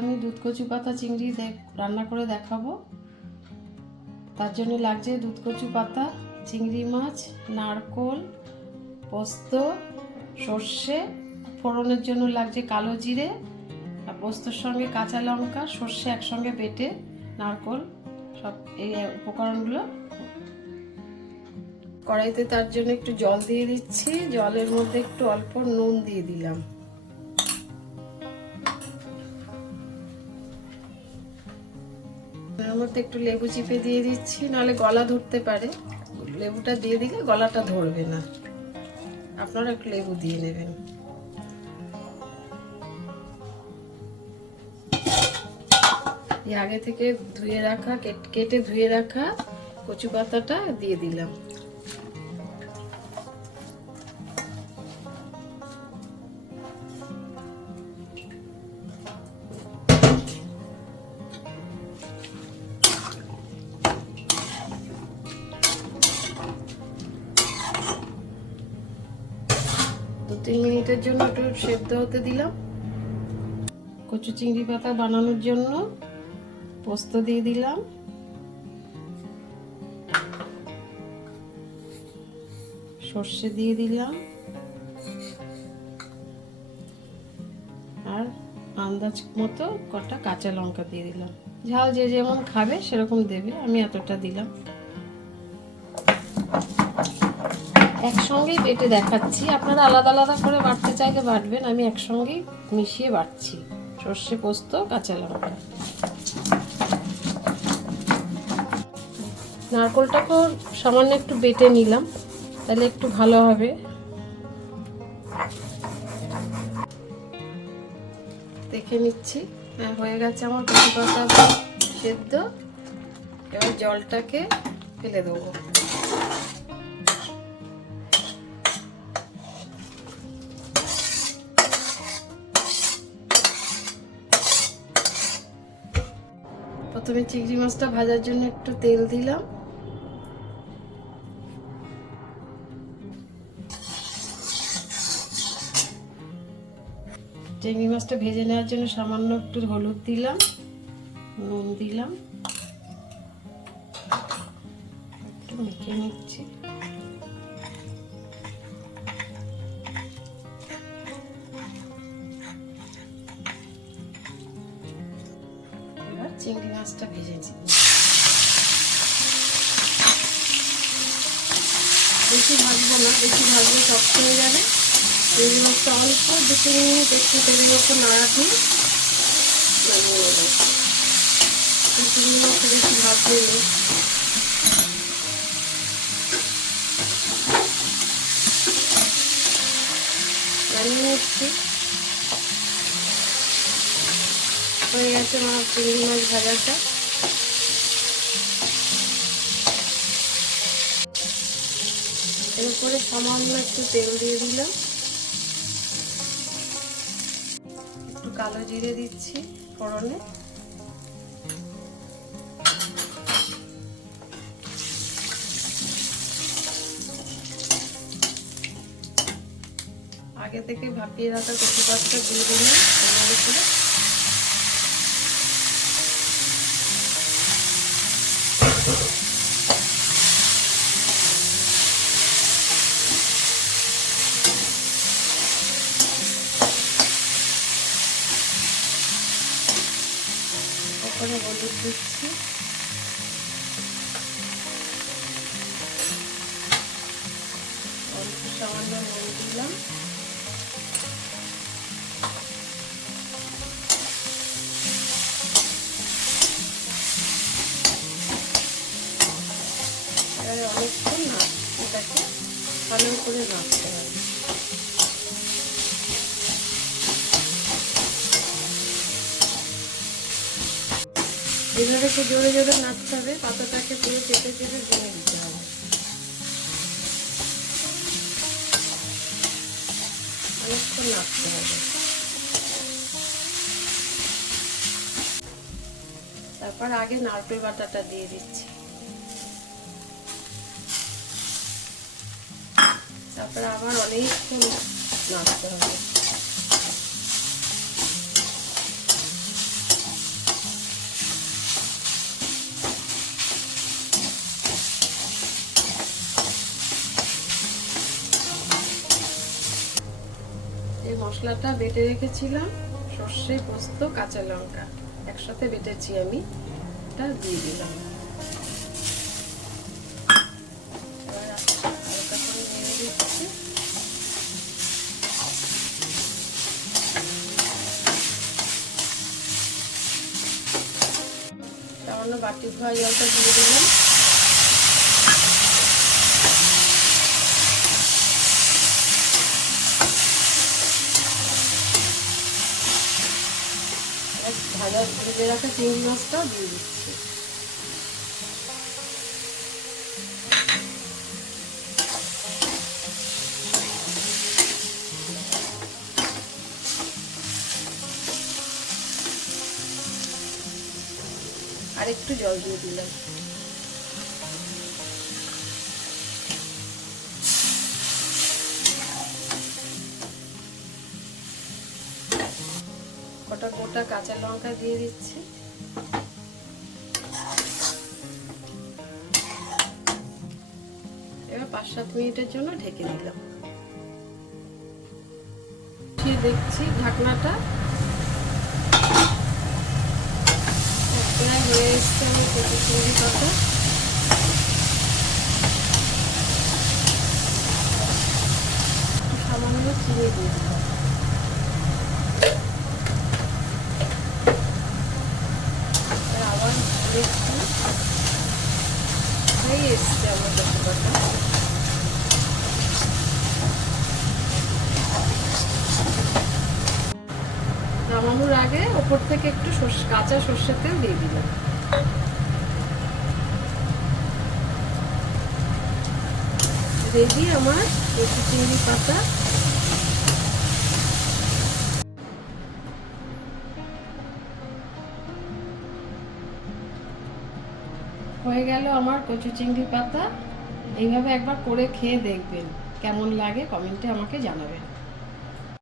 আমি দুধকচু পাতা চিংড়ি রান্না করে দেখাবো। তার জন্য লাগছে দুধকচু পাতা, চিংড়ি মাছ, নারকোল, পোস্ত, সর্ষে, ফোড়নের জন্য লাগছে কালো জিরে, আর পোস্তর সঙ্গে কাঁচা লঙ্কা, সর্ষে একসঙ্গে বেটে, নারকোল, সব এই উপকরণগুলো। কড়াইতে তার জন্য একটু জল দিয়ে দিচ্ছি, জলের মধ্যে একটু অল্প নুন দিয়ে দিলাম। এর মধ্যে একটু লেবু চিপে দিয়ে দিচ্ছি, নাহলে গলা ধরতে পারে। লেবুটা দিয়ে দিলে গলাটা ধরবে না, আপনারা একটু লেবু দিয়ে নেবেন। আগে থেকে ধুয়ে রাখা কেটে ধুয়ে রাখা কচু পাতাটা দিয়ে দিলাম। দু 3 মিনিটের জন্য একটু সেদ্ধ হতে দিলাম। কচু চিংড়ি পাতা বানানোর জন্য পোস্ত দিয়ে দিলাম, সর্ষে দিয়ে দিলাম, আর আন্দাজ মতো কটা কাঁচা লঙ্কা দিয়ে দিলাম। ঝাল যে যেমন খাবে সেরকম দেবে, আমি এতটা দিলাম। একসঙ্গেই বেটে দেখাচ্ছি, আপনারা আলাদা আলাদা করে বাটতে চাইলে বাটবেন, আমি একসঙ্গেই মিশিয়ে বাটছি। সর্ষে, পোস্ত, কাঁচা লঙ্কা। নারকোলটাকেও সামান্য একটু বেটে নিলাম, তাহলে একটু ভালো হবে। দেখে নিচ্ছি, হ্যাঁ হয়ে গেছে আমার কচু পাতা সেদ্ধ। এবার জলটাকে ফেলে দেবো। প্রথমে চিংড়ি মাছটা ভাজার জন্য একটু তেল দিলাম। চিংড়ি মাছটা ভেজে নেওয়ার জন্য সামান্য একটু হলুদ দিলাম, নুন দিলাম, একটু মেখে নিচ্ছি। এবার চিংড়ি মাছটা ভেজেছি। বেশি ভাজবো না, বেশি ভাজলে শক্ত হয়ে যাবে। চিংড়ি মাছটা অল্প 2-3 মিনিট একটু তেলের উপর নাড়া দিয়ে নামিয়ে নেব। চিংড়ি মাছটা বেশি ভাজতে নেই। নামিয়ে নিচ্ছি। হয়ে গেছে আমার চিংড়ি মাছ ভাজাটা। এর উপরে সামান্য একটু তেল দিয়ে দিলাম, একটু কালো জিরে দিচ্ছি ফোড়নে, আগে থেকে ভাপিয়ে রাখা কচু পাতাটা দিয়ে দিলাম। ওখানে হলুদ দিচ্ছি, অল্প সামান্য নুন দিলাম, এবারে অনেকক্ষণ এটাকে ভালো করে নাড়তে হবে। এভাবে একটু জোরে জোরে নাড়তে হবে, পাতাটাকে পুরো চেপে চেপে ভেঙে দিতে হবে। অনেকক্ষণ নাড়তে হবে। তারপর আগে নারকেল বাটাটা দিয়ে দিচ্ছি, তারপর আবার অনেকক্ষণ নাড়তে হবে। মশলাটা বেটে রেখেছিলাম, সর্ষে, পোস্ত, কাঁচা লঙ্কা একসাথে বেটেছি আমি, এটা দিয়ে দিলাম। হালকা করে নেড়ে দিচ্ছি। সামান্য বাটি ধোয়া জলটা দিয়ে দিলাম। ভেজে রাখা চিংড়ি মাছটাও দিয়ে দিচ্ছি। আর একটু জল দিয়ে দিলাম। গোটা গোটা কাঁচা লঙ্কা দিয়ে দিচ্ছি। এবার 5-7 মিনিটের জন্য ঢেকে দিলাম। দেখছি ঢাকনাটা প্রায় হয়ে এসছে আমার কচু চিংড়ি পাতা। সামান্য চিনি দিয়ে দিলাম। আবার দেখছি হয়ে এসছে আমার কচু পাতা। নামানোর আগে ওপর থেকে একটু কাঁচা সর্ষের তেল দিয়ে দিলাম। রেডি আমার কচু চিংড়ি পাতা। হয়ে গেল আমার কচু চিংড়ি পাতা। এইভাবে একবার করে খেয়ে দেখবেন, কেমন লাগে কমেন্টে আমাকে জানাবেন।